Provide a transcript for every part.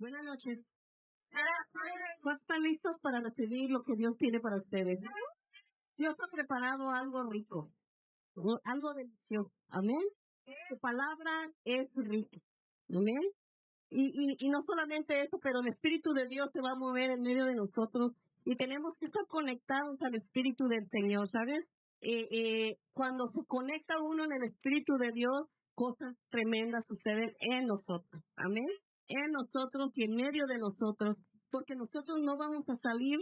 Buenas noches. ¿Están listos para recibir lo que Dios tiene para ustedes? Dios ha preparado algo rico, algo delicioso. Amén. Su palabra es rica. Amén. Y no solamente eso, pero el Espíritu de Dios se va a mover en medio de nosotros y tenemos que estar conectados al Espíritu del Señor, ¿sabes? Cuando se conecta uno en el Espíritu de Dios, cosas tremendas suceden en nosotros. Amén. En nosotros y en medio de nosotros, porque nosotros no vamos a salir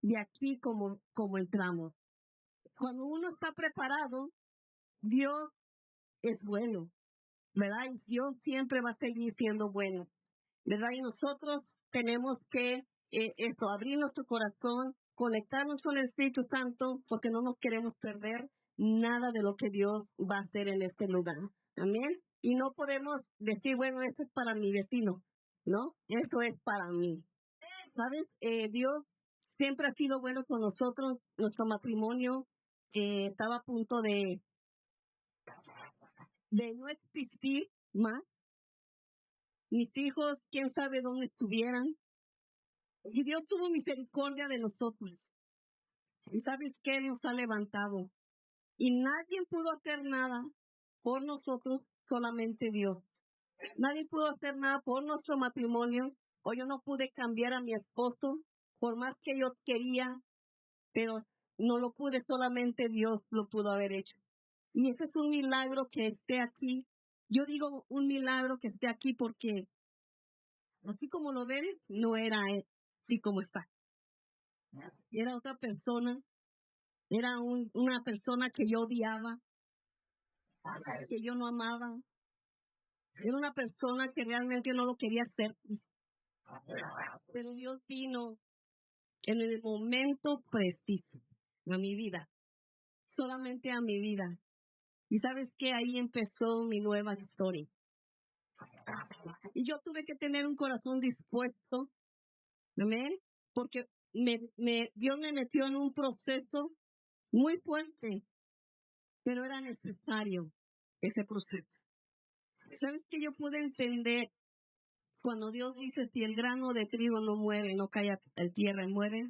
de aquí como entramos. Cuando uno está preparado, Dios es bueno, ¿verdad? Y Dios siempre va a seguir siendo bueno, ¿verdad? Y nosotros tenemos que abrir nuestro corazón, conectarnos con el Espíritu Santo, porque no nos queremos perder nada de lo que Dios va a hacer en este lugar. Amén. Y no podemos decir, bueno, esto es para mi vecino, ¿no? Esto es para mí. ¿Sabes? Dios siempre ha sido bueno con nosotros. Nuestro matrimonio estaba a punto de no existir más. Mis hijos, quién sabe dónde estuvieran. Y Dios tuvo misericordia de nosotros. ¿Y sabes qué? Nos ha levantado. Y nadie pudo hacer nada por nosotros, solamente Dios. Nadie pudo hacer nada por nuestro matrimonio. O yo no pude cambiar a mi esposo, por más que yo quería, pero no lo pude, solamente Dios lo pudo haber hecho. Y ese es un milagro que esté aquí. Yo digo un milagro que esté aquí porque así como lo ven, no era así como está. Era otra persona, era una persona que yo odiaba, que yo no amaba. Era una persona que realmente no lo quería hacer. Pero Dios vino en el momento preciso a mi vida, solamente a mi vida. Y sabes que ahí empezó mi nueva historia. Y yo tuve que tener un corazón dispuesto, amén, porque Dios me metió en un proceso muy fuerte, pero era necesario ese proceso. ¿Sabes que yo pude entender cuando Dios dice, si el grano de trigo no muere, no cae a tierra y muere,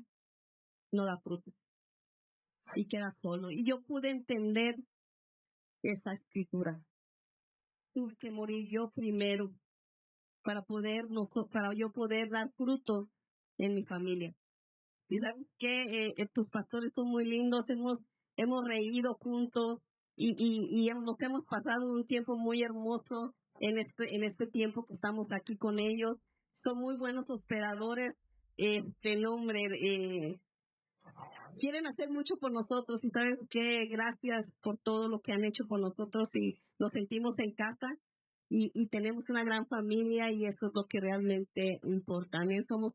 no da fruto y queda solo? Y yo pude entender esa escritura. Tuve que morir yo primero para yo poder dar fruto en mi familia. Y sabes que tus pastores son muy lindos, hemos reído juntos y nos hemos pasado un tiempo muy hermoso en este tiempo que estamos aquí con ellos. Son muy buenos hospedadores. Quieren hacer mucho por nosotros y sabes que gracias por todo lo que han hecho por nosotros y nos sentimos en casa y tenemos una gran familia y eso es lo que realmente importa. También somos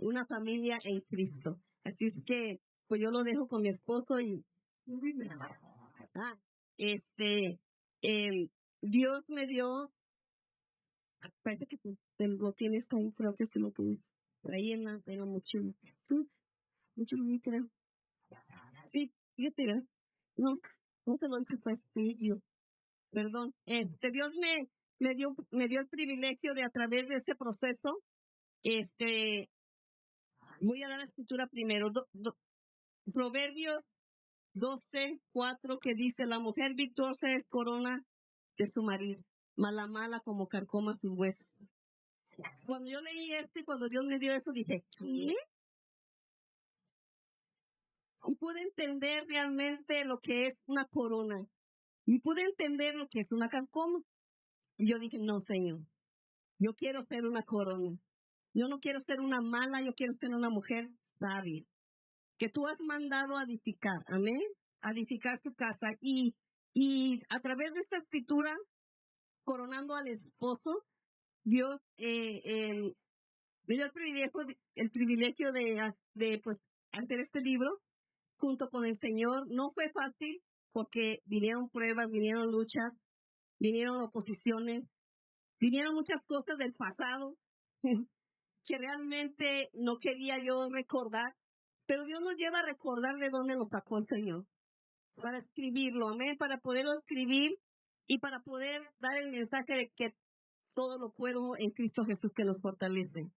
una familia en Cristo. Así es que, pues yo lo dejo con mi esposo y ah, este, Dios me dio, parece que lo tienes ahí, creo que sí lo tienes, ahí en la mochila. Sí, mucho no creo. Sí, fíjate, ¿verdad? No se lo hice para yo. Perdón. Dios me dio el privilegio de a través de ese proceso, voy a dar la escritura primero. Proverbios 12:4 que dice, la mujer virtuosa es corona de su marido, mala mala como carcoma sus huesos. Cuando yo leí cuando Dios me dio eso, dije, ¿qué? Y pude entender realmente lo que es una corona. Y pude entender lo que es una carcoma. Y yo dije, no, Señor, yo quiero ser una corona. Yo no quiero ser una mala, yo quiero ser una mujer sabia. Que tú has mandado a edificar, amén, a edificar tu casa. Y a través de esta escritura, coronando al esposo, Dios me dio el privilegio de pues hacer este libro junto con el Señor. No fue fácil porque vinieron pruebas, vinieron luchas, vinieron oposiciones, vinieron muchas cosas del pasado que realmente no quería yo recordar, pero Dios nos lleva a recordar de dónde nos sacó el Señor, para escribirlo, amén, para poderlo escribir y para poder dar el mensaje de que todo lo puedo en Cristo Jesús que nos fortalece.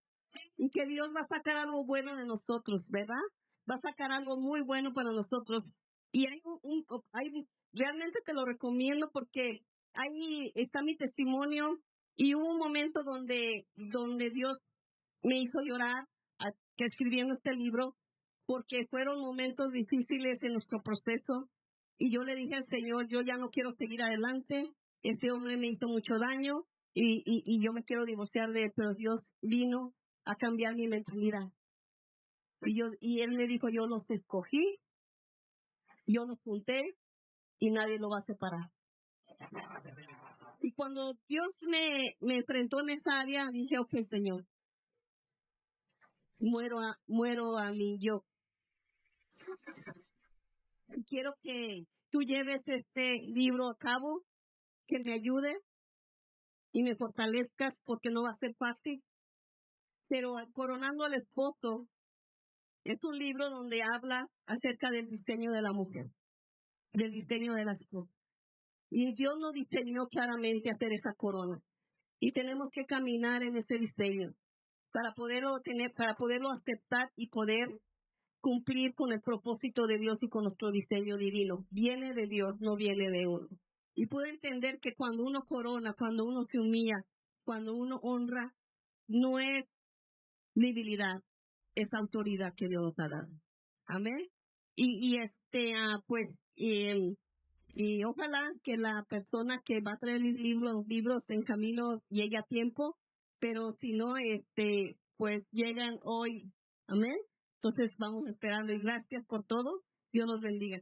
Y que Dios va a sacar algo bueno de nosotros, ¿verdad? Va a sacar algo muy bueno para nosotros. Y realmente te lo recomiendo porque ahí está mi testimonio y hubo un momento donde Dios me hizo llorar escribiendo este libro porque fueron momentos difíciles en nuestro proceso y yo le dije al Señor, yo ya no quiero seguir adelante, este hombre me hizo mucho daño y yo me quiero divorciar de él, pero Dios vino a cambiar mi mentalidad. Y él me dijo, yo los escogí, yo los junté y nadie lo va a separar. Y cuando Dios me enfrentó en esa área, dije, ok, Señor, muero a mí yo. Quiero que tú lleves este libro a cabo, que me ayudes y me fortalezcas porque no va a ser fácil. Pero Coronando al Esposo es un libro donde habla acerca del diseño de la mujer, del diseño de la esposa. Y Dios nos diseñó claramente hacer esa corona. Y tenemos que caminar en ese diseño para poderlo tener, para poderlo aceptar y poder cumplir con el propósito de Dios y con nuestro diseño divino. Viene de Dios, no viene de uno. Y puedo entender que cuando uno corona, cuando uno se humilla, cuando uno honra, no es debilidad, es autoridad que Dios nos ha dado. Amén. Y ojalá que la persona que va a traer los libros en camino llegue a tiempo, pero si no, pues llegan hoy. Amén. Entonces vamos esperando y gracias por todo. Dios los bendiga.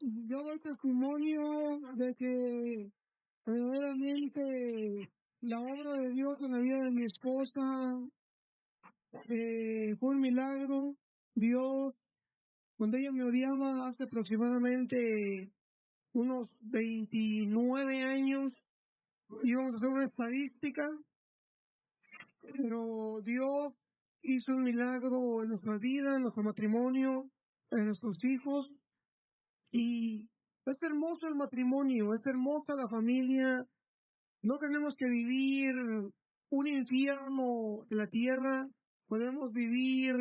Yo doy testimonio de que verdaderamente la obra de Dios en la vida de mi esposa fue un milagro. Dios, cuando ella me odiaba hace aproximadamente unos 29 años, íbamos a hacer una estadística, pero Dios hizo un milagro en nuestra vida, en nuestro matrimonio, en nuestros hijos, y es hermoso el matrimonio, es hermosa la familia. No tenemos que vivir un infierno en la tierra, podemos vivir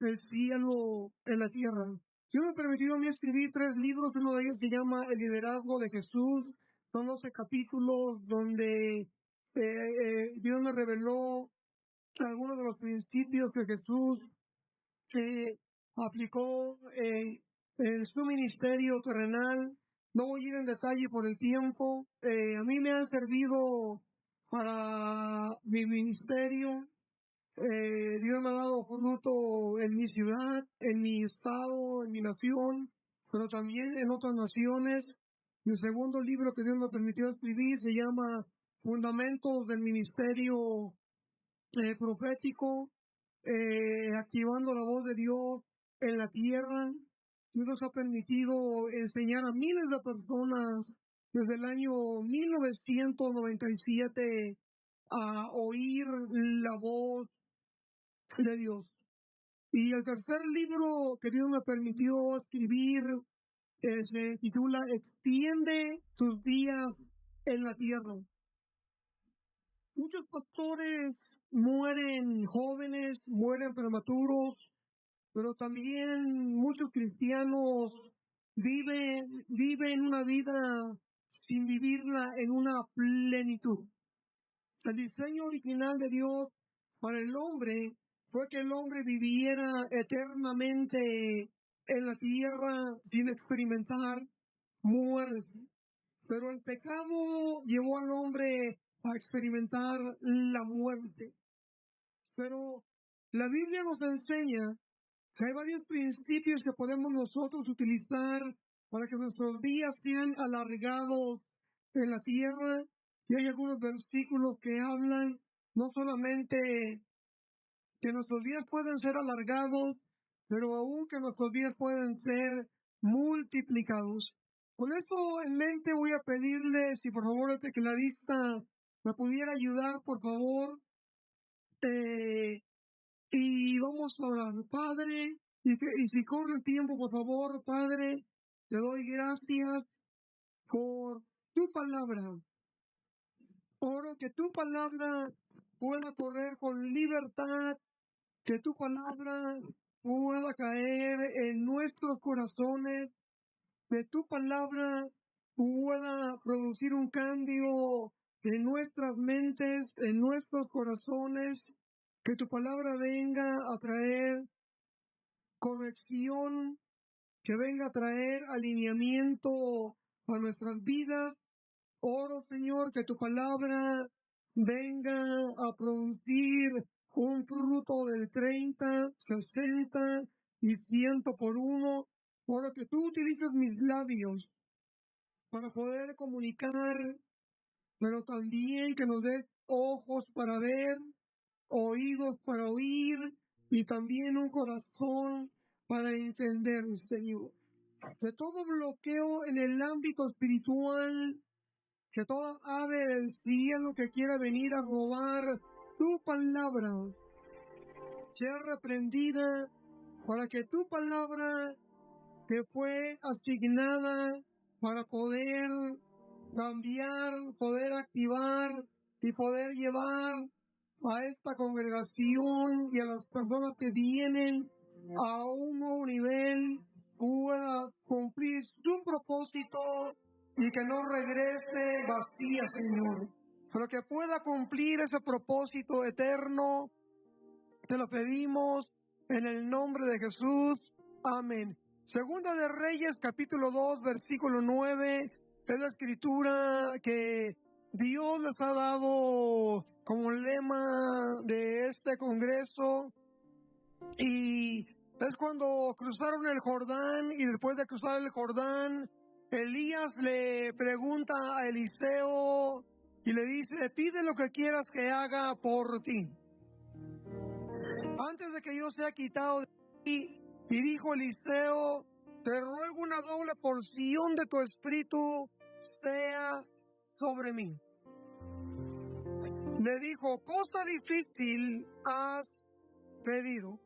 el cielo en la tierra. Dios me permitió a mí escribir 3 libros, uno de ellos se llama El liderazgo de Jesús, son 12 capítulos donde Dios me reveló algunos de los principios que Jesús aplicó en su ministerio terrenal. No voy a ir en detalle por el tiempo. A mí me han servido para mi ministerio. Dios me ha dado fruto en mi ciudad, en mi estado, en mi nación, pero también en otras naciones. Mi segundo libro que Dios me permitió escribir se llama Fundamentos del Ministerio Profético, activando la voz de Dios en la tierra. Dios nos ha permitido enseñar a miles de personas desde el año 1997 a oír la voz de Dios. Y el tercer libro que Dios me permitió escribir se titula Extiende tus días en la tierra. Muchos pastores mueren jóvenes, mueren prematuros, pero también muchos cristianos viven una vida sin vivirla en una plenitud. El diseño original de Dios para el hombre fue que el hombre viviera eternamente en la tierra sin experimentar muerte. Pero el pecado llevó al hombre a experimentar la muerte. Pero la Biblia nos enseña que hay varios principios que podemos nosotros utilizar para que nuestros días sean alargados en la tierra. Y hay algunos versículos que hablan no solamente que nuestros días pueden ser alargados, pero aún que nuestros días pueden ser multiplicados. Con esto en mente voy a pedirle, si por favor el tecladista me pudiera ayudar, por favor. Y vamos a orar. Padre, y si corre el tiempo, por favor, Padre, te doy gracias por tu palabra. Oro que tu palabra pueda correr con libertad, que tu palabra pueda caer en nuestros corazones, que tu palabra pueda producir un cambio en nuestras mentes, en nuestros corazones, que tu palabra venga a traer corrección, que venga a traer alineamiento a nuestras vidas. Oro, Señor, que tu palabra venga a producir un fruto del 30, 60 y 100 por uno. Oro que tú utilices mis labios para poder comunicar, pero también que nos des ojos para ver, oídos para oír y también un corazón para entender, Señor. De todo bloqueo en el ámbito espiritual, que toda ave del cielo que quiera venir a robar tu palabra sea reprendida, para que tu palabra que fue asignada para poder cambiar, poder activar y poder llevar a esta congregación y a las personas que vienen a un nuevo nivel, pueda cumplir su propósito y que no regrese vacía, Señor, pero que pueda cumplir ese propósito eterno. Te lo pedimos en el nombre de Jesús. Amén. Segunda de Reyes, capítulo 2, versículo 9, es la escritura que Dios les ha dado como lema de este congreso. Y es cuando cruzaron el Jordán, y después de cruzar el Jordán, Elías le pregunta a Eliseo y le dice: pide lo que quieras que haga por ti, antes de que yo sea quitado de ti. Y dijo Eliseo: te ruego una doble porción de tu espíritu sea sobre mí. Le dijo: cosa difícil has pedido.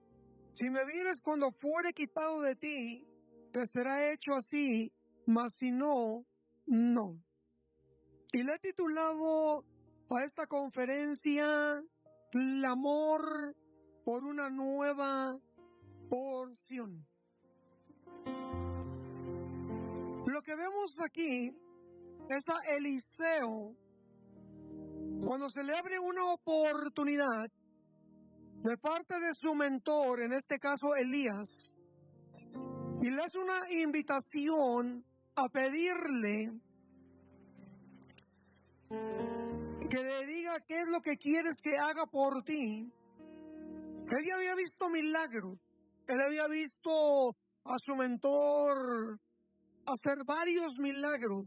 Si me vienes cuando fuere quitado de ti, te será hecho así, mas si no, no. Y le he titulado a esta conferencia: clamor por una nueva porción. Lo que vemos aquí es a Eliseo cuando se le abre una oportunidad de parte de su mentor, en este caso Elías, y le hace una invitación a pedirle que le diga qué es lo que quieres que haga por ti. Él ya había visto milagros, él había visto a su mentor hacer varios milagros,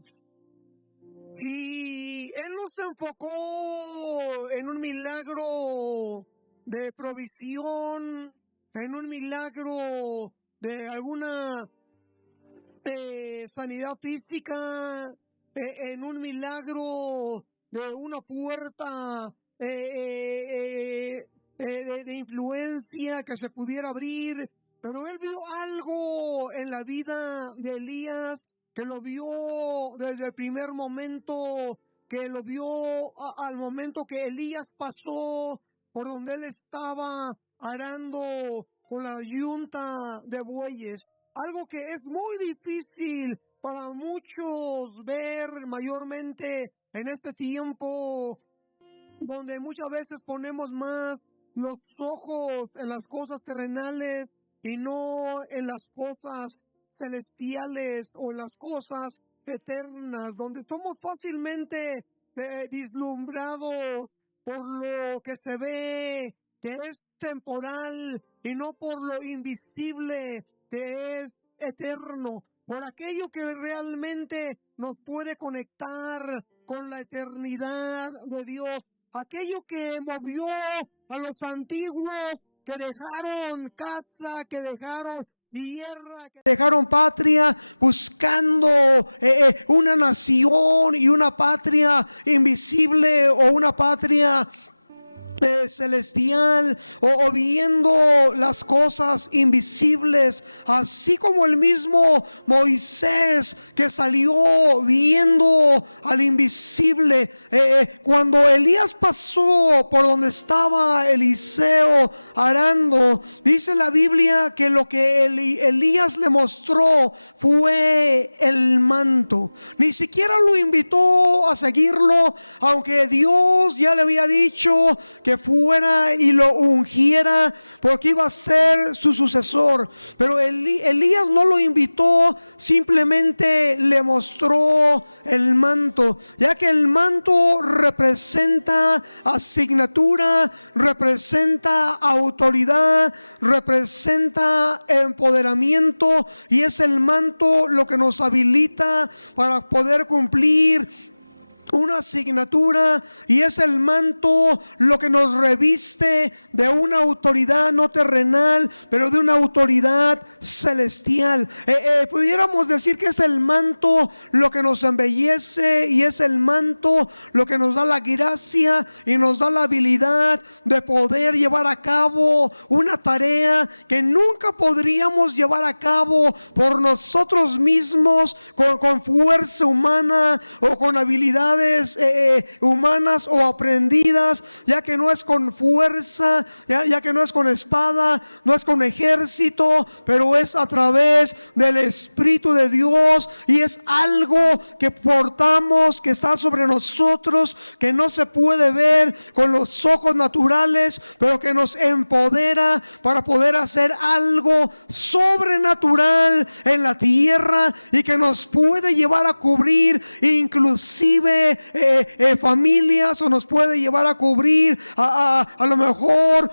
y él no se enfocó en un milagro de provisión, en un milagro de alguna sanidad física, en un milagro de una puerta de influencia que se pudiera abrir, pero él vio algo en la vida de Elías, que lo vio desde el primer momento, que lo vio al momento que Elías pasó por donde él estaba arando con la yunta de bueyes. Algo que es muy difícil para muchos ver, mayormente en este tiempo, donde muchas veces ponemos más los ojos en las cosas terrenales y no en las cosas celestiales o en las cosas eternas, donde somos fácilmente deslumbrados por lo que se ve, que es temporal, y no por lo invisible, que es eterno, por aquello que realmente nos puede conectar con la eternidad de Dios, aquello que movió a los antiguos, que dejaron casa, que dejaron tierra, que dejaron patria, buscando una nación y una patria invisible, o una patria celestial o viendo las cosas invisibles, así como el mismo Moisés que salió viendo al invisible. Cuando Elías pasó por donde estaba Eliseo arando, dice la Biblia que lo que Elías le mostró fue el manto. Ni siquiera lo invitó a seguirlo, aunque Dios ya le había dicho que fuera y lo ungiera porque iba a ser su sucesor. Pero Elías no lo invitó, simplemente le mostró el manto, ya que el manto representa asignatura, representa autoridad, representa empoderamiento, y es el manto lo que nos habilita para poder cumplir una asignatura, y es el manto lo que nos reviste de una autoridad no terrenal, pero de una autoridad celestial. Pudiéramos decir que es el manto lo que nos embellece, y es el manto lo que nos da la gracia y nos da la habilidad de poder llevar a cabo una tarea que nunca podríamos llevar a cabo por nosotros mismos, con fuerza humana o con habilidades humanas o aprendidas, ya que no es con fuerza, ya que no es con espada, no es con ejército, pero es a través del Espíritu de Dios, y es algo que portamos, que está sobre nosotros, que no se puede ver con los ojos naturales, pero que nos empodera para poder hacer algo sobrenatural en la tierra, y que nos puede llevar a cubrir inclusive familias, o nos puede llevar a cubrir a lo mejor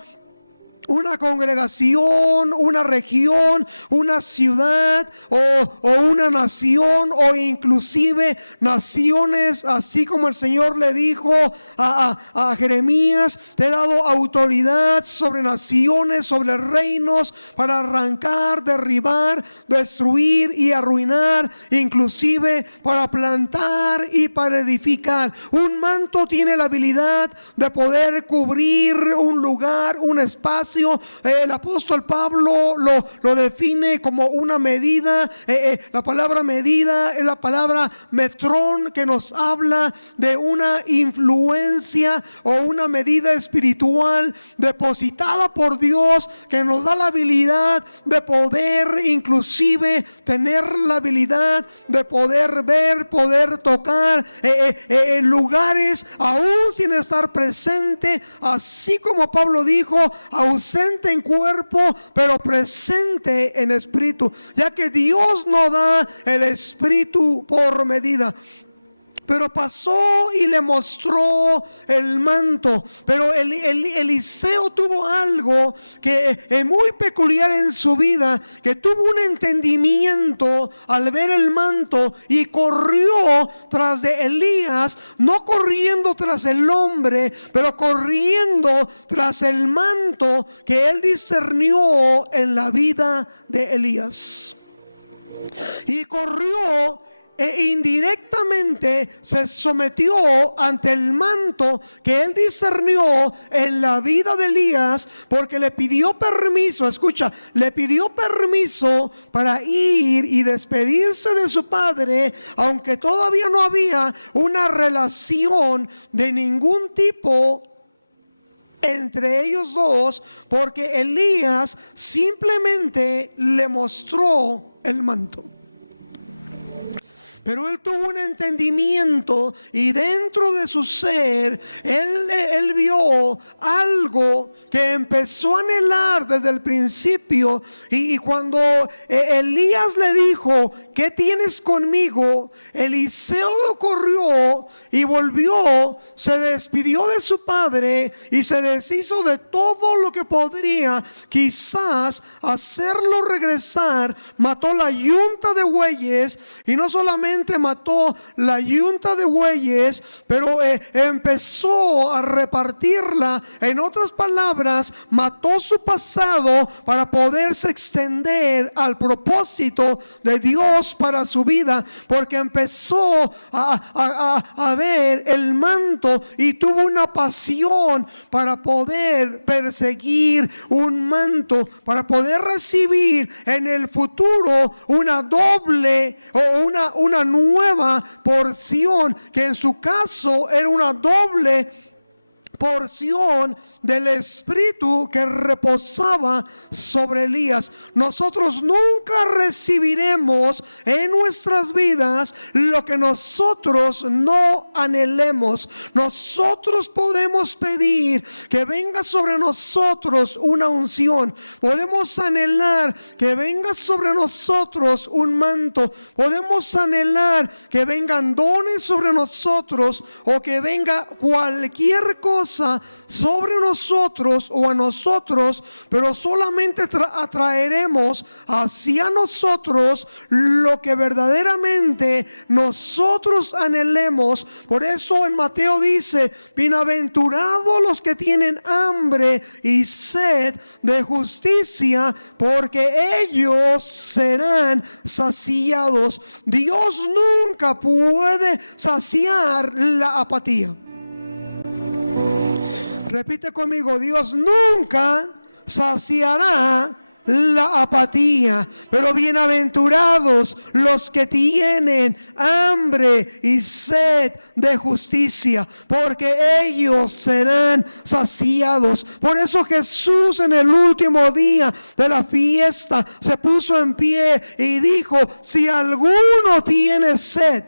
una congregación, una región, una ciudad o una nación, o inclusive naciones, así como el Señor le dijo a Jeremías: te he dado autoridad sobre naciones, sobre reinos, para arrancar, derribar, destruir y arruinar, inclusive para plantar y para edificar. Un manto tiene la habilidad de poder cubrir un lugar, un espacio. El apóstol Pablo lo define como una medida. La palabra medida es la palabra metrón, que nos habla de una influencia o una medida espiritual depositada por Dios, que nos da la habilidad de poder inclusive tener la habilidad de poder ver, poder tocar en lugares aún sin estar presente, así como Pablo dijo: ausente en cuerpo, pero presente en espíritu, ya que Dios no da el espíritu por medida. Pero pasó y le mostró el manto. Pero Eliseo tuvo algo que es muy peculiar en su vida, que tuvo un entendimiento al ver el manto, y corrió tras de Elías, no corriendo tras el hombre, pero corriendo tras el manto que él discernió en la vida de Elías. Y corrió indirectamente se sometió ante el manto que él discernió en la vida de Elías, porque le pidió permiso, escucha, le pidió permiso para ir y despedirse de su padre, aunque todavía no había una relación de ningún tipo entre ellos dos, porque Elías simplemente le mostró el manto. Pero él tuvo un entendimiento, y dentro de su ser él vio algo que empezó a anhelar desde el principio. Y cuando Elías le dijo: ¿qué tienes conmigo?, Eliseo corrió y volvió, se despidió de su padre y se deshizo de todo lo que podría quizás hacerlo regresar. Mató la yunta de bueyes, y no solamente mató la yunta de bueyes, pero empezó a repartirla. En otras palabras, mató su pasado para poderse extender al propósito de Dios Dios para su vida, porque empezó a ver el manto y tuvo una pasión para poder perseguir un manto, para poder recibir en el futuro una doble o una nueva porción, que en su caso era una doble porción del Espíritu que reposaba sobre Elías. Nosotros nunca recibiremos en nuestras vidas lo que nosotros no anhelemos. Nosotros podemos pedir que venga sobre nosotros una unción, podemos anhelar que venga sobre nosotros un manto, podemos anhelar que vengan dones sobre nosotros, o que venga cualquier cosa sobre nosotros o a nosotros, pero solamente atraeremos hacia nosotros lo que verdaderamente nosotros anhelemos. Por eso en Mateo dice: bienaventurados los que tienen hambre y sed de justicia, porque ellos serán saciados. Dios nunca puede saciar la apatía. Repite conmigo: Dios nunca saciará la apatía, pero bienaventurados los que tienen hambre y sed de justicia, porque ellos serán saciados. Por eso Jesús, en el último día de la fiesta, se puso en pie y dijo: si alguno tiene sed,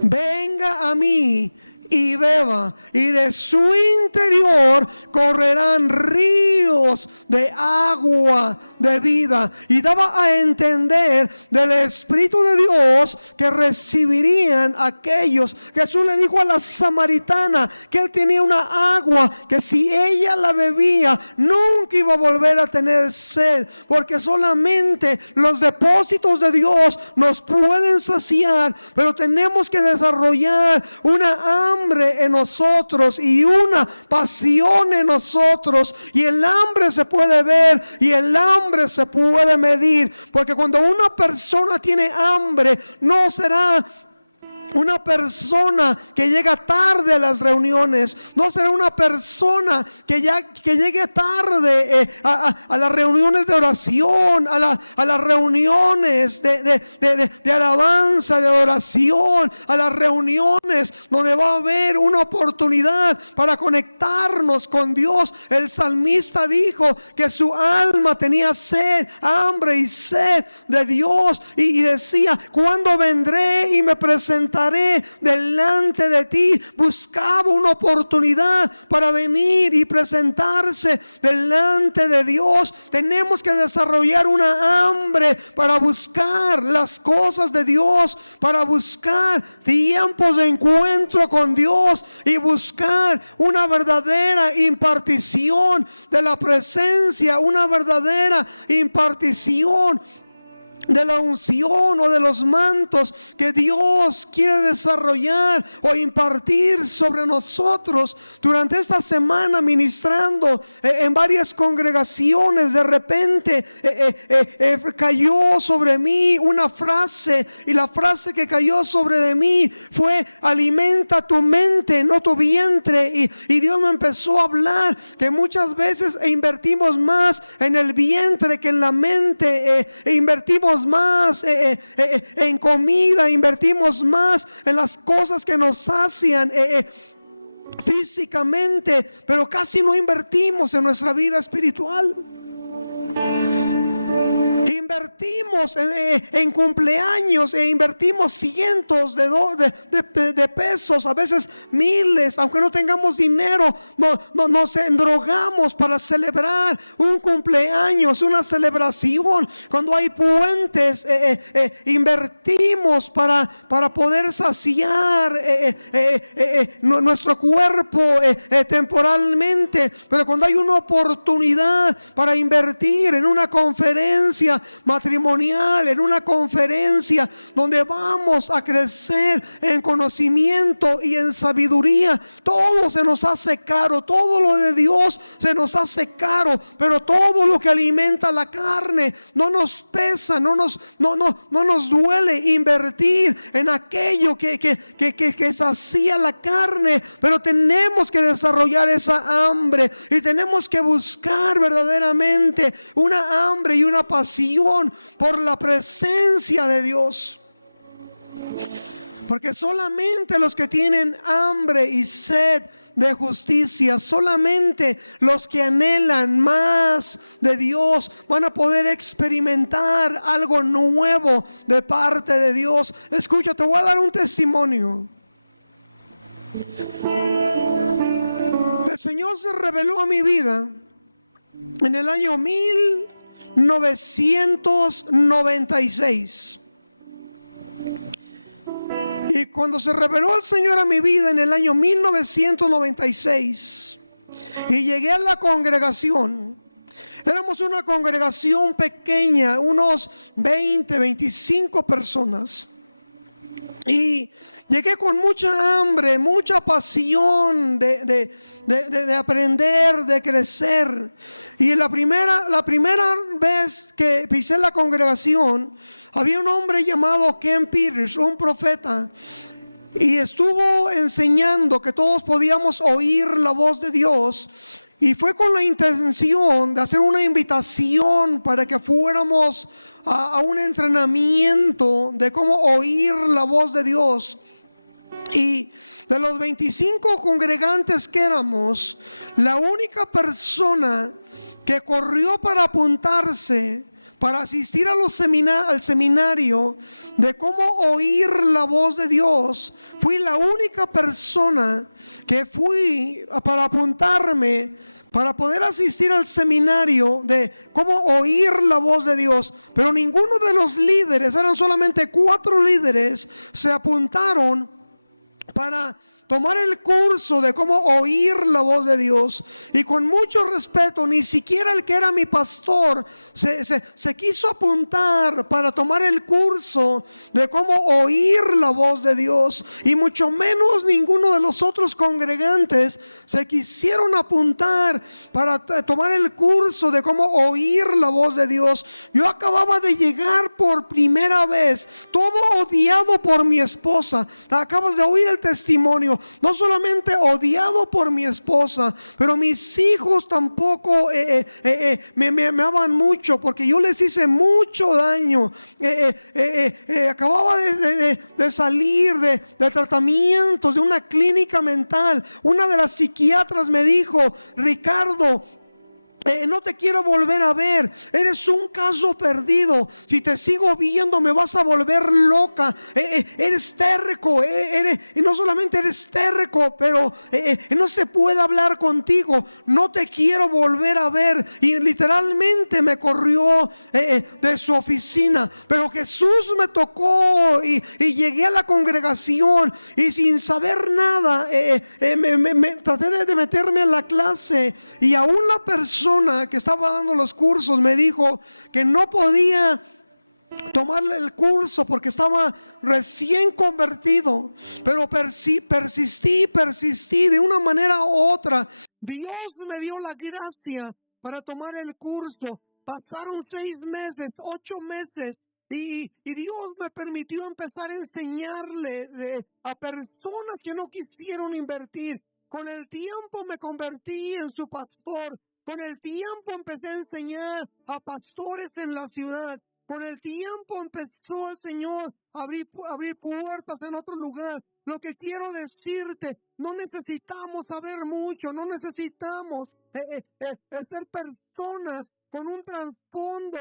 venga a mí y beba, y de su interior correrán ríos de agua de vida. Y daba a entender del Espíritu de Dios que recibirían aquellos. Jesús le dijo a la samaritana que él tenía una agua que si ella la bebía nunca iba a volver a tener sed, porque solamente los depósitos de Dios nos pueden saciar. Pero tenemos que desarrollar una hambre en nosotros y una pasión en nosotros, y el hambre se puede ver y el hambre se puede medir, porque cuando una persona tiene hambre, no será una persona que llega tarde a las reuniones, no será una persona que llegue tarde a las reuniones de oración, a las reuniones de alabanza, de adoración, a las reuniones donde va a haber una oportunidad para conectarnos con Dios. El salmista dijo que su alma tenía sed, hambre y sed de Dios, y decía: ¿cuándo vendré y me presentaré delante de ti? Buscaba una oportunidad para venir y presentarse delante de Dios. Tenemos que desarrollar una hambre para buscar las cosas de Dios, para buscar tiempos de encuentro con Dios y buscar una verdadera impartición de la presencia, una verdadera impartición de la unción o de los mantos que Dios quiere desarrollar o impartir sobre nosotros. Durante esta semana, ministrando en varias congregaciones, de repente cayó sobre mí una frase, y la frase que cayó sobre de mí fue: alimenta tu mente, no tu vientre. Y Dios me empezó a hablar que muchas veces invertimos más en el vientre que en la mente, invertimos más en comida, invertimos más en las cosas que nos sacian físicamente, pero casi no invertimos en nuestra vida espiritual. Invertimos en cumpleaños, invertimos cientos de pesos, a veces miles, aunque no tengamos dinero. Nos endrogamos para celebrar un cumpleaños, una celebración. Cuando hay puentes, invertimos para poder saciar nuestro cuerpo temporalmente. Pero cuando hay una oportunidad para invertir en una conferencia, matrimonial, en una conferencia donde vamos a crecer en conocimiento y en sabiduría, todo se nos hace caro, todo lo de Dios se nos hace caro, pero todo lo que alimenta la carne no nos pesa, no nos duele invertir en aquello que sacía la carne, pero tenemos que desarrollar esa hambre y tenemos que buscar verdaderamente una hambre y una pasión por la presencia de Dios. Porque solamente los que tienen hambre y sed de justicia, solamente los que anhelan más de Dios van a poder experimentar algo nuevo de parte de Dios. Escucha, te voy a dar un testimonio. El Señor se reveló a mi vida en el año 1996. Y cuando se reveló el Señor a mi vida en el año 1996 y llegué a la congregación, éramos una congregación pequeña, unos 20, 25 personas. Y llegué con mucha hambre, mucha pasión de aprender, de crecer. Y la primera vez que pisé la congregación, había un hombre llamado Ken Peters, un profeta, y estuvo enseñando que todos podíamos oír la voz de Dios. Y fue con la intención de hacer una invitación para que fuéramos a un entrenamiento de cómo oír la voz de Dios. Y de los 25 congregantes que éramos, la única persona que corrió para apuntarse para asistir a al seminario de cómo oír la voz de Dios, fui la única persona que fui para apuntarme para poder asistir al seminario de cómo oír la voz de Dios. Pero ninguno de los líderes, eran solamente 4 líderes, se apuntaron para tomar el curso de cómo oír la voz de Dios. Y con mucho respeto, ni siquiera el que era mi pastor se quiso apuntar para tomar el curso de cómo oír la voz de Dios. Y mucho menos ninguno de los otros congregantes se quisieron apuntar para tomar el curso de cómo oír la voz de Dios. Yo acababa de llegar por primera vez, todo odiado por mi esposa. Acabas de oír el testimonio. No solamente odiado por mi esposa, pero mis hijos tampoco me amaban mucho, porque yo les hice mucho daño. Acababa de salir de tratamiento de una clínica mental. Una de las psiquiatras me dijo: Ricardo, no te quiero volver a ver, eres un caso perdido. Si te sigo viendo me vas a volver loca. Eres terco, y no solamente eres terco, pero no se puede hablar contigo. No te quiero volver a ver. Y literalmente me corrió de su oficina. Pero Jesús me tocó y llegué a la congregación, y sin saber nada traté de meterme en la clase. Y aún la persona que estaba dando los cursos me dijo que no podía tomar el curso porque estaba recién convertido. Pero persistí de una manera u otra. Dios me dio la gracia para tomar el curso. Pasaron 6 meses, 8 meses. Y Dios me permitió empezar a enseñarle a personas que no quisieron invertir. Con el tiempo me convertí en su pastor. Con el tiempo empecé a enseñar a pastores en la ciudad. Con el tiempo empezó el Señor a abrir puertas en otro lugar. Lo que quiero decirte, no necesitamos saber mucho, no necesitamos ser personas con un trasfondo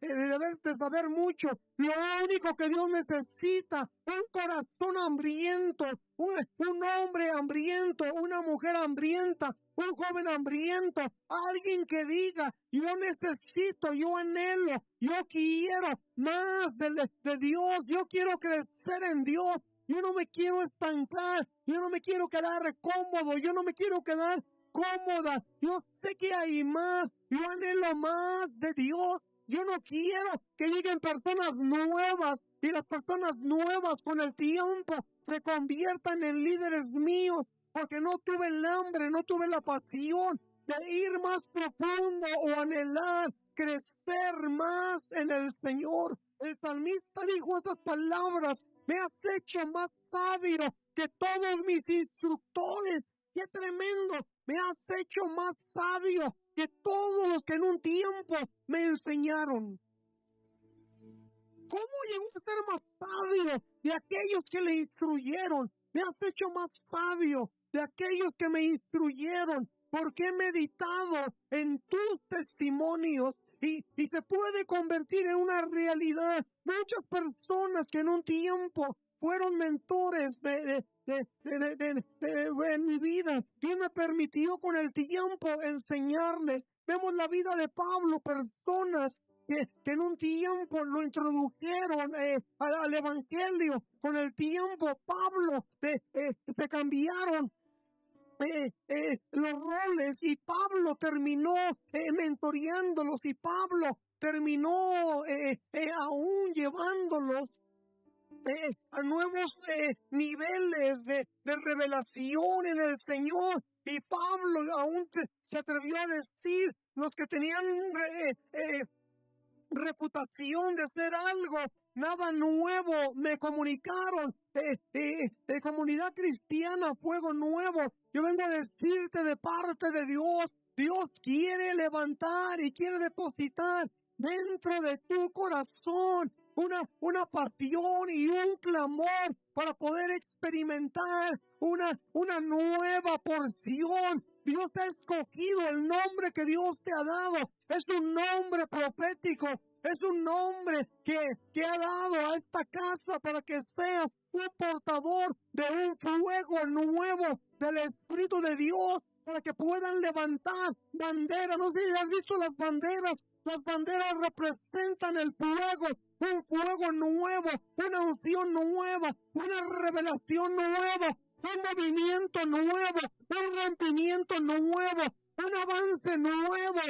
de saber mucho. Lo único que Dios necesita, un corazón hambriento, un hombre hambriento, una mujer hambrienta, un joven hambriento, alguien que diga: yo necesito, yo anhelo, yo quiero más de Dios, yo quiero crecer en Dios. Yo no me quiero estancar, yo no me quiero quedar cómodo, yo no me quiero quedar cómoda. Yo sé que hay más, yo anhelo más de Dios. Yo no quiero que lleguen personas nuevas y las personas nuevas con el tiempo se conviertan en líderes míos, porque no tuve el hambre, no tuve la pasión de ir más profundo o anhelar crecer más en el Señor. El salmista dijo estas palabras: me has hecho más sabio que todos mis instructores. ¡Qué tremendo! Me has hecho más sabio que todos los que en un tiempo me enseñaron. ¿Cómo llegó a ser más sabio de aquellos que le instruyeron? Me has hecho más sabio de aquellos que me instruyeron, porque he meditado en tus testimonios y se puede convertir en una realidad. Muchas personas que en un tiempo fueron mentores en mi vida, Dios me permitió con el tiempo enseñarles. Vemos la vida de Pablo, personas que en un tiempo lo introdujeron al evangelio. Con el tiempo Pablo se cambiaron los roles y Pablo terminó mentoreándolos, y Pablo terminó aún llevándolos a nuevos niveles de revelación en el Señor. Y Pablo aún se atrevió a decir: los que tenían reputación de ser algo, nada nuevo me comunicaron. Comunidad Cristiana Fuego Nuevo, yo vengo a decirte de parte de Dios: Dios quiere levantar y quiere depositar dentro de tu corazón una pasión y un clamor para poder experimentar una nueva porción. Dios te ha escogido, el nombre que Dios te ha dado es un nombre profético, es un nombre que ha dado a esta casa para que seas un portador de un fuego nuevo del Espíritu de Dios, para que puedan levantar banderas. No sé si has visto las banderas. Las banderas representan el fuego, un fuego nuevo, una unción nueva, una revelación nueva, un movimiento nuevo, un rompimiento nuevo, un avance nuevo,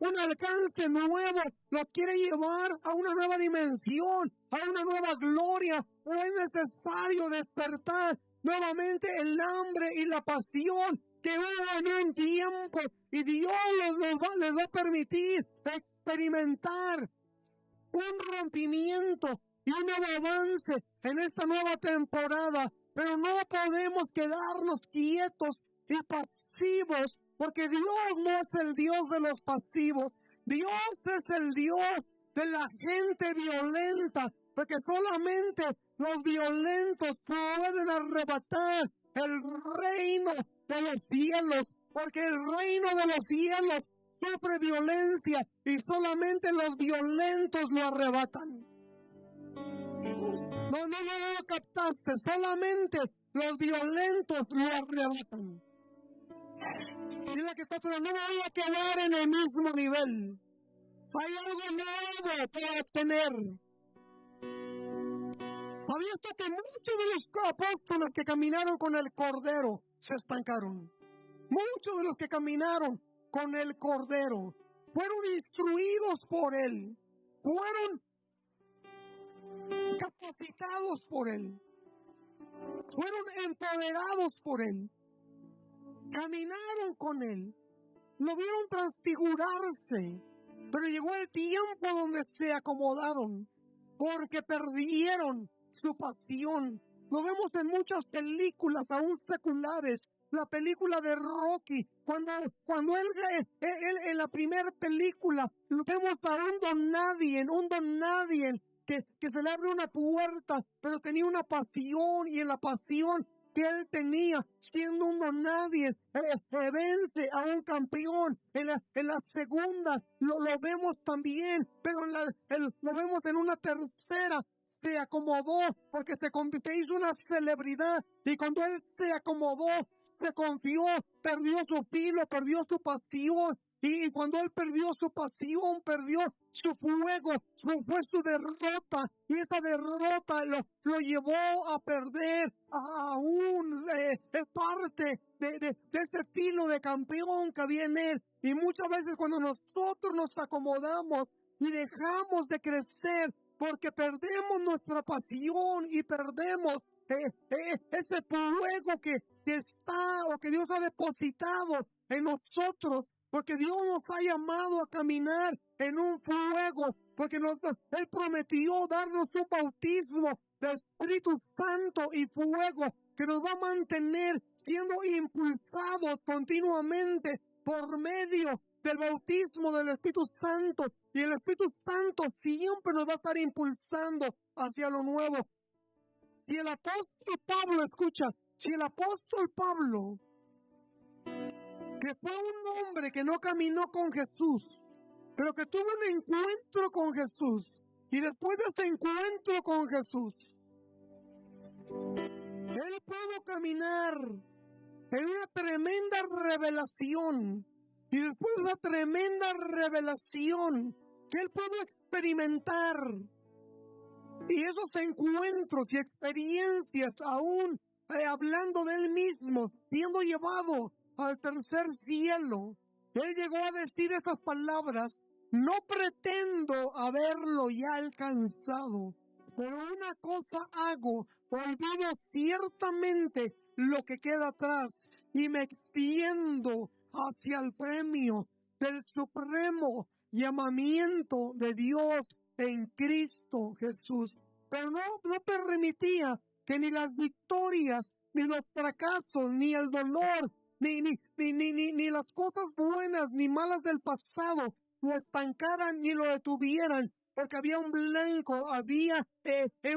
un alcance nuevo. Lo quiere llevar a una nueva dimensión, a una nueva gloria. No es necesario despertar nuevamente el hambre y la pasión que hubo en un tiempo, y Dios les va a permitir experimentar un rompimiento y un nuevo avance en esta nueva temporada. Pero no podemos quedarnos quietos y pasivos, porque Dios no es el Dios de los pasivos. Dios es el Dios de la gente violenta, porque solamente los violentos pueden arrebatar el reino de los cielos, porque el reino de los cielos sufre violencia y solamente los violentos lo arrebatan. No lo captaste, solamente los violentos lo arrebatan. Dile que está, pero no me voy a quedar en el mismo nivel. Hay algo nuevo para obtener. ¿Sabías que muchos de los apóstoles que caminaron con el Cordero se estancaron? Muchos de los que caminaron con el Cordero fueron instruidos por Él, fueron capacitados por Él, fueron empoderados por Él, caminaron con Él, lo vieron transfigurarse, pero llegó el tiempo donde se acomodaron, porque perdieron su pasión. Lo vemos en muchas películas, aún seculares. La película de Rocky, cuando él en la primera película, lo vemos a un don nadie que se le abre una puerta, pero tenía una pasión, y en la pasión que él tenía, siendo un don nadie, vence a un campeón. En la segunda lo vemos también, pero lo vemos en una tercera. Se acomodó porque se hizo una celebridad, y cuando él se acomodó, se confió, perdió su filo, perdió su pasión, y cuando él perdió su pasión, perdió su fuego, fue su derrota, y esa derrota lo llevó a perder aún es parte de ese estilo de campeón que había en él. Y muchas veces cuando nosotros nos acomodamos y dejamos de crecer porque perdemos nuestra pasión y perdemos ese fuego que está o que Dios ha depositado en nosotros, porque Dios nos ha llamado a caminar en un fuego, porque Él prometió darnos un bautismo del Espíritu Santo y fuego que nos va a mantener siendo impulsados continuamente por medio del bautismo del Espíritu Santo, y el Espíritu Santo siempre nos va a estar impulsando hacia lo nuevo. Si el apóstol Pablo, escucha, si el apóstol Pablo, que fue un hombre que no caminó con Jesús, pero que tuvo un encuentro con Jesús, y después de ese encuentro con Jesús, él pudo caminar en una tremenda revelación, y después de una tremenda revelación que él pudo experimentar, y esos encuentros y experiencias aún hablando de él mismo, siendo llevado al tercer cielo, él llegó a decir esas palabras: no pretendo haberlo ya alcanzado, pero una cosa hago, olvido ciertamente lo que queda atrás y me extiendo hacia el premio del supremo llamamiento de Dios en Cristo Jesús. Pero no permitía que ni las victorias, ni los fracasos, ni el dolor, ni las cosas buenas ni malas del pasado lo estancaran ni lo detuvieran, porque había un blanco, había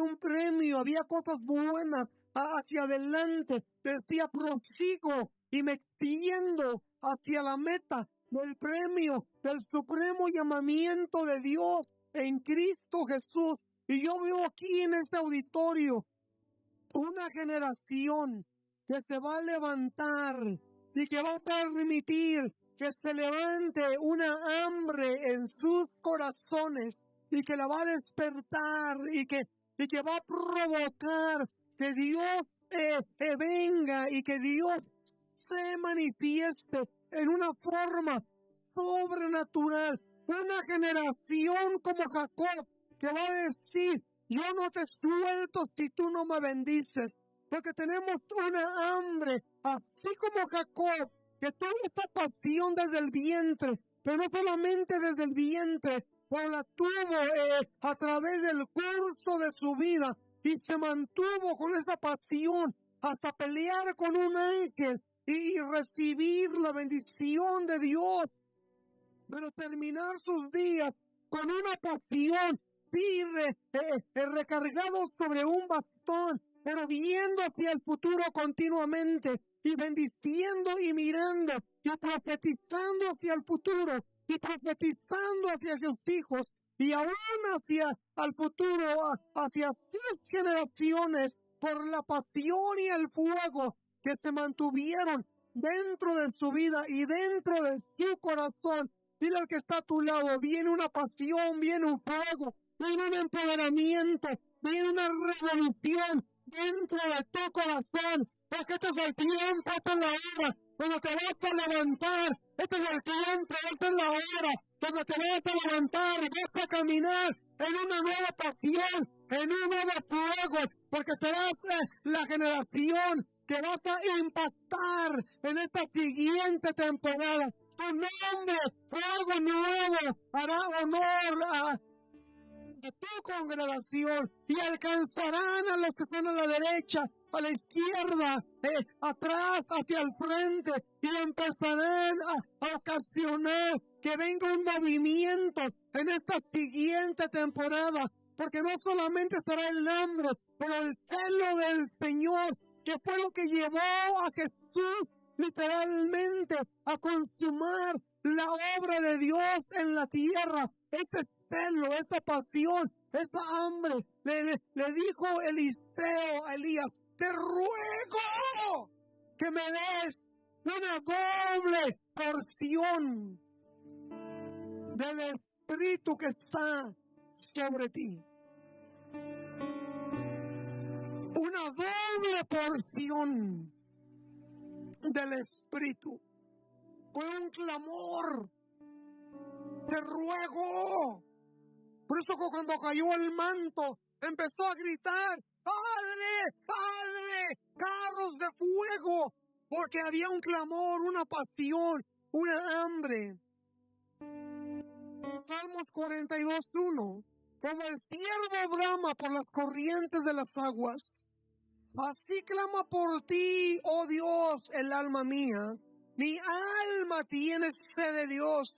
un premio, había cosas buenas hacia adelante. Decía: prosigo y me extiendo hacia la meta del premio del supremo llamamiento de Dios en Cristo Jesús. Y yo veo aquí en este auditorio una generación que se va a levantar y que va a permitir que se levante una hambre en sus corazones, y que la va a despertar, y que va a provocar que Dios venga y que Dios se manifieste en una forma sobrenatural. Una generación como Jacob, que va a decir: yo no te suelto si tú no me bendices. Porque tenemos una hambre, así como Jacob, que tuvo esa pasión desde el vientre, pero no solamente desde el vientre, pero la tuvo a través del curso de su vida, y se mantuvo con esa pasión hasta pelear con un ángel y recibir la bendición de Dios, pero terminar sus días con una pasión, sí, recargado sobre un bastón, pero viendo hacia el futuro continuamente, y bendiciendo y mirando y profetizando hacia el futuro, y profetizando hacia sus hijos, y aún hacia el futuro, hacia sus generaciones, por la pasión y el fuego que se mantuvieron dentro de su vida y dentro de su corazón. Dile al que está a tu lado: viene una pasión, viene un fuego, viene un empoderamiento, viene una revolución dentro de tu corazón. Porque este es el tiempo, esta es la hora cuando te vas a levantar. Este es el tiempo, esta es la hora cuando te vas a levantar y vas a caminar en una nueva pasión, en un nuevo fuego, porque serás la generación que vas a impactar en esta siguiente temporada. Tu nombre, fuego nuevo, hará honor a tu congregación, y alcanzarán a los que están a la derecha, a la izquierda, atrás, hacia el frente, y empezarán a ocasionar que venga un movimiento en esta siguiente temporada, porque no solamente será el hambre, pero el celo del Señor, que fue lo que llevó a Jesús literalmente a consumar la obra de Dios en la tierra. Ese celo, esa pasión, esa hambre, le dijo Eliseo a Elías: te ruego que me des una doble porción del Espíritu que está sobre ti. Una doble porción. del Espíritu. Fue un clamor. Te ruego. Por eso cuando cayó el manto, empezó a gritar, Padre, Padre, carros de fuego, porque había un clamor, una pasión, una hambre. Salmos 42:1, como el ciervo brama por las corrientes de las aguas, así clama por ti, oh Dios, el alma mía. Mi alma tiene sed de Dios,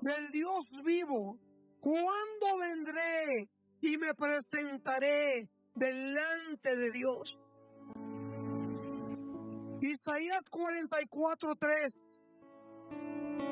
del Dios vivo. ¿Cuándo vendré y me presentaré delante de Dios? Isaías 44:3.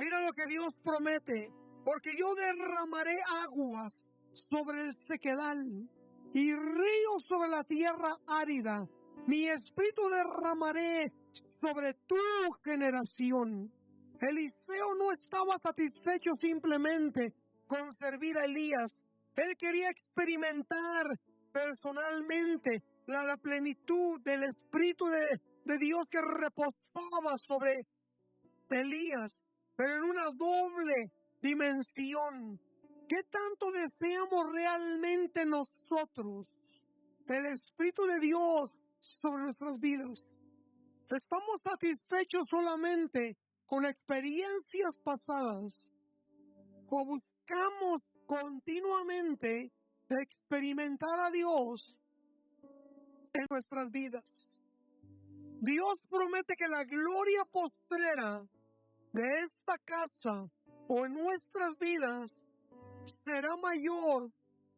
Mira lo que Dios promete. Porque yo derramaré aguas sobre el sequedal y ríos sobre la tierra árida. Mi espíritu derramaré sobre tu generación. Eliseo no estaba satisfecho simplemente con servir a Elías. Él quería experimentar personalmente la plenitud del Espíritu de Dios que reposaba sobre Elías, pero en una doble dimensión. ¿Qué tanto deseamos realmente nosotros el Espíritu de Dios sobre nuestras vidas? ¿Estamos satisfechos solamente con experiencias pasadas o buscamos continuamente experimentar a Dios en nuestras vidas? Dios promete que la gloria postrera de esta casa o en nuestras vidas será mayor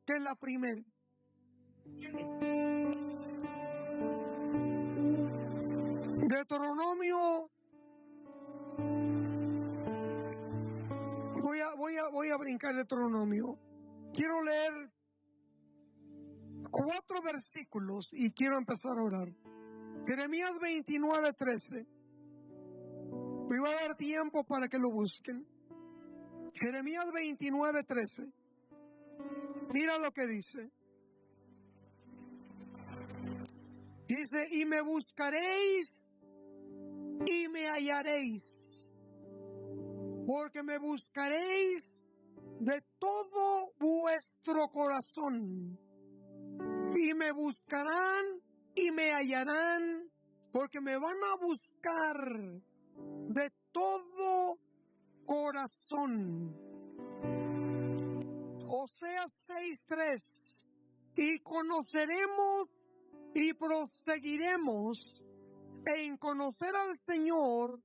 que la primera. Deuteronomio, voy a brincar Deuteronomio. Quiero leer 4 versículos y quiero empezar a orar. Jeremías 29:13. Me va a dar tiempo para que lo busquen. Jeremías 29:13. Mira lo que dice. Dice, y me buscaréis y me hallaréis, porque me buscaréis de todo vuestro corazón, y me buscarán y me hallarán, porque me van a buscar de todo corazón. Oseas 6:3. Y conoceremos y proseguiremos en conocer al Señor,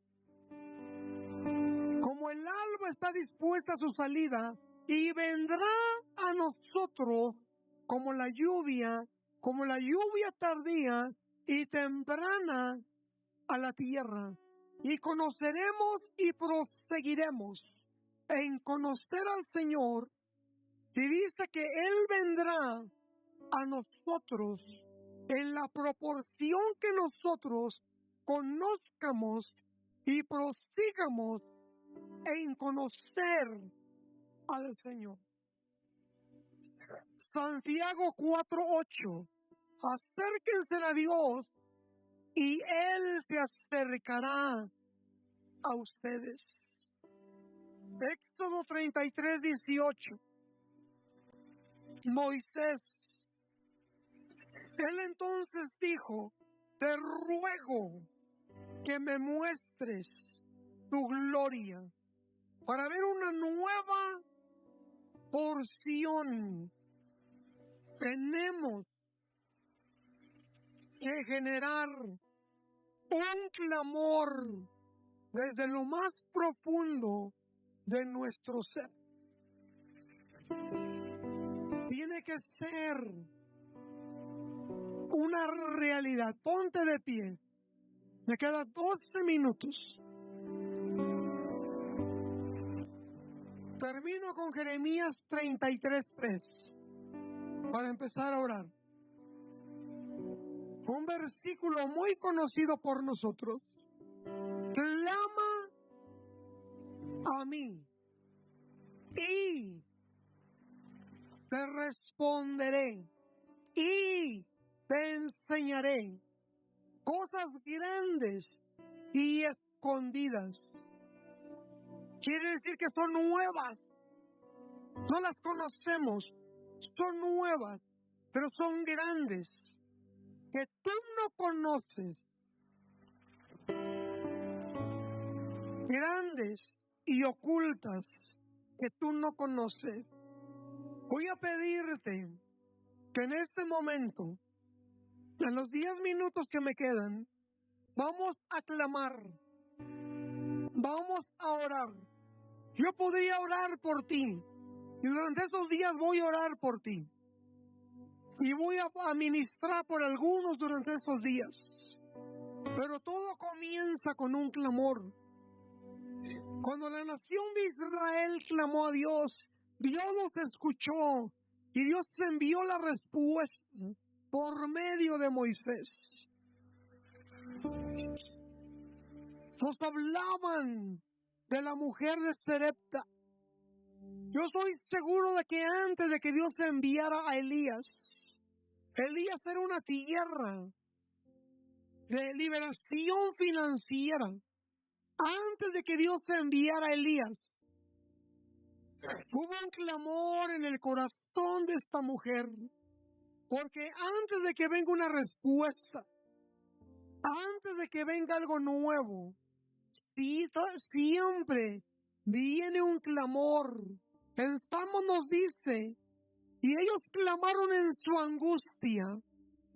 como el alba está dispuesta a su salida, y vendrá a nosotros como la lluvia tardía y temprana a la tierra. Y conoceremos y proseguiremos en conocer al Señor. Y dice que Él vendrá a nosotros en la proporción que nosotros conozcamos y prosigamos en conocer al Señor. Santiago 4:8. Acérquense a Dios y Él se acercará a ustedes. Éxodo 33:18. Moisés, él entonces dijo, te ruego que me muestres tu gloria para ver una nueva porción. Tenemos que generar un clamor desde lo más profundo de nuestro ser. Tiene que ser una realidad. Ponte de pie. Me quedan 12 minutos. Termino con Jeremías 33:3 para empezar a orar. Un versículo muy conocido por nosotros. Clama a mí y te responderé y te enseñaré cosas grandes y escondidas. Quiere decir que son nuevas. No las conocemos. Son nuevas, pero son grandes, que tú no conoces. Grandes y ocultas que tú no conoces. Voy a pedirte que en este momento, en los 10 minutos que me quedan, vamos a clamar, vamos a orar. Yo podría orar por ti, y durante estos días voy a orar por ti, y voy a ministrar por algunos durante estos días. Pero todo comienza con un clamor. Cuando la nación de Israel clamó a Dios, Dios los escuchó y Dios envió la respuesta por medio de Moisés. Nos hablaban de la mujer de Sarepta. Yo estoy seguro de que antes de que Dios enviara a Elías era una tierra de liberación financiera. Antes de que Dios enviara a Elías, hubo un clamor en el corazón de esta mujer, porque antes de que venga una respuesta, antes de que venga algo nuevo, siempre viene un clamor. El Salmo nos dice, y ellos clamaron en su angustia,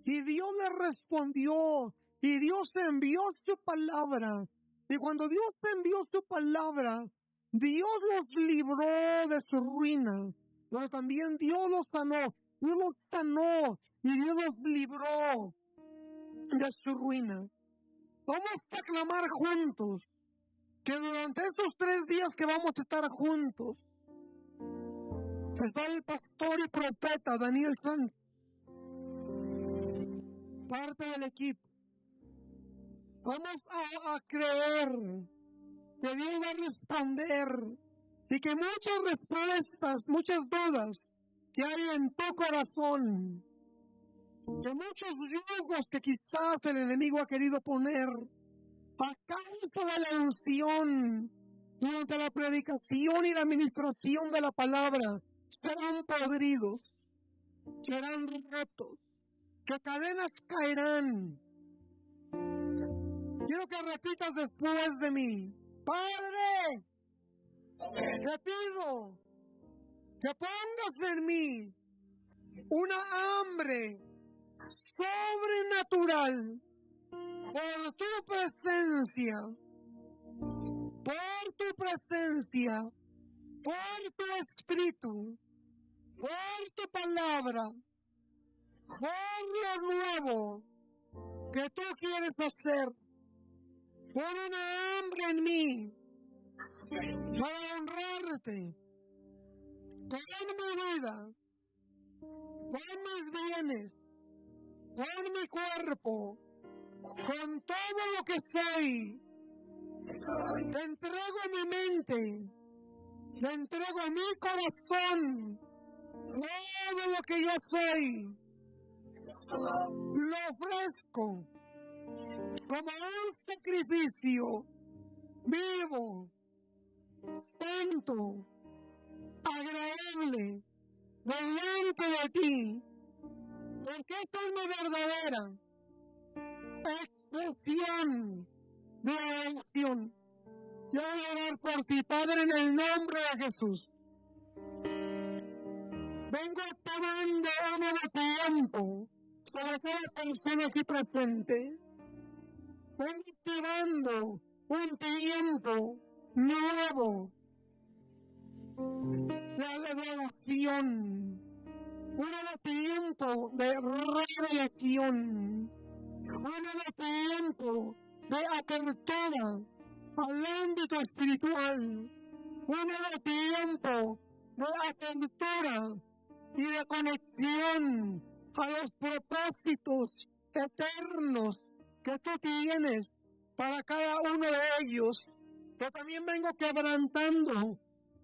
y Dios les respondió, y Dios envió su palabra. Y cuando Dios envió su palabra, Dios los libró de su ruina, pero también Dios los sanó. Dios los sanó y Dios los libró de su ruina. Vamos a clamar juntos, que durante estos 3 días que vamos a estar juntos, está el pastor y profeta Daniel Sanz, parte del equipo. Vamos a creer que Dios va a responder y que muchas respuestas, muchas dudas que hay en tu corazón, que muchos yugos que quizás el enemigo ha querido poner a causa de la unción durante la predicación y la administración de la palabra, serán podridos, serán rotos, que cadenas caerán. Quiero que repitas después de mí. Padre, te pido que pongas en mí una hambre sobrenatural por tu presencia, por tu espíritu, por tu palabra, por lo nuevo que tú quieres hacer. Pon una hambre en mí para honrarte con mi vida, con mis bienes, con mi cuerpo, con todo lo que soy. Te entrego mi mente, te entrego mi corazón, todo lo que yo soy. Lo ofrezco como un sacrificio vivo, santo, agradable, delante de ti, porque esta es mi verdadera expresión de adoración. Yo voy a orar por ti, Padre, en el nombre de Jesús. Vengo tomando un nuevo tiempo sobre cada persona aquí presente. Vengo activando un tiempo nuevo de revelación, un nuevo tiempo de revelación, un nuevo tiempo de apertura al ámbito espiritual, un nuevo tiempo de apertura y de conexión a los propósitos eternos que tú tienes para cada uno de ellos. Yo también vengo quebrantando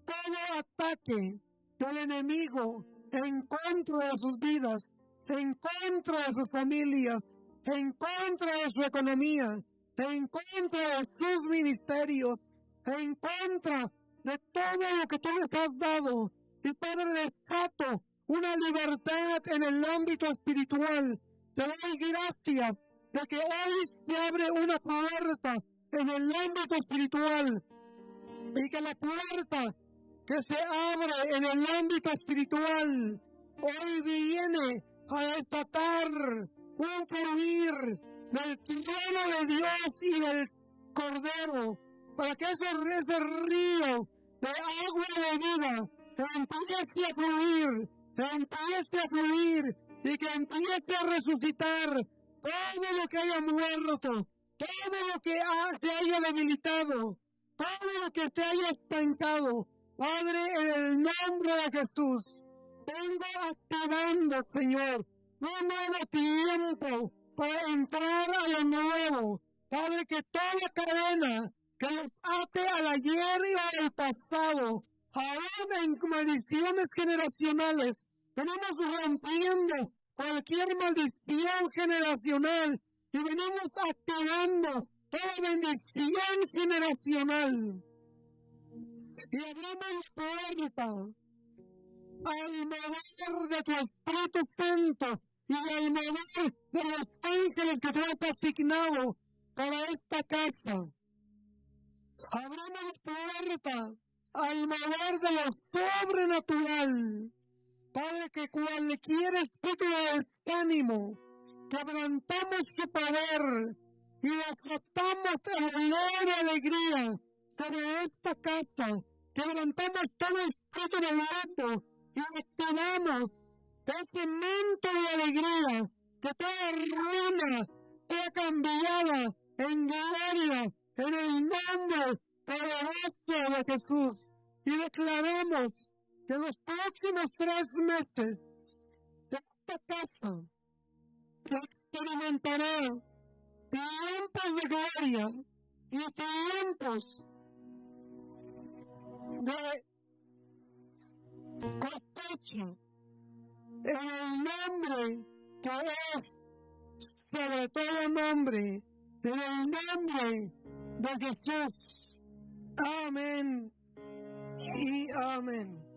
todo ataque del enemigo en contra de sus vidas, en contra de sus familias, en contra de su economía, en contra de sus ministerios, en contra de todo lo que tú les has dado. Y Padre, desato una libertad en el ámbito espiritual. Te doy gracias de que hoy se abre una puerta en el ámbito espiritual, y que la puerta que se abre en el ámbito espiritual hoy viene a desatar un fluir del trono de Dios y del Cordero, para que ese río de agua de vida empiece a fluir, y que empiece a resucitar todo lo que haya muerto, todo lo que se haya debilitado, todo lo que se haya estancado. Padre, en el nombre de Jesús, vengo activando, Señor, un nuevo tiempo para entrar a lo nuevo. Padre, que toda cadena que nos ate al ayer y al pasado, aún en maldiciones generacionales, venimos rompiendo cualquier maldición generacional y venimos activando toda bendición generacional. Y abrimos puerta al mover de tu Espíritu Santo y al mover de los ángeles que tú has asignado para esta casa. Abrimos puerta al mover de lo sobrenatural, para que cualquier espíritu de desánimo, quebrantamos su poder y desatamos el olor de alegría sobre esta casa. Quebrantamos todo espíritu de luto y activamos ese manto de alegría, que toda ruina sea cambiada en gloria, en el nombre poderoso de Jesús. Y declaramos que los próximos 3 meses de esta casa se experimentará tiempos de gloria y tiempos de cosecha, en el nombre que es sobre todo nombre, en el nombre de Jesús. Amén y amén.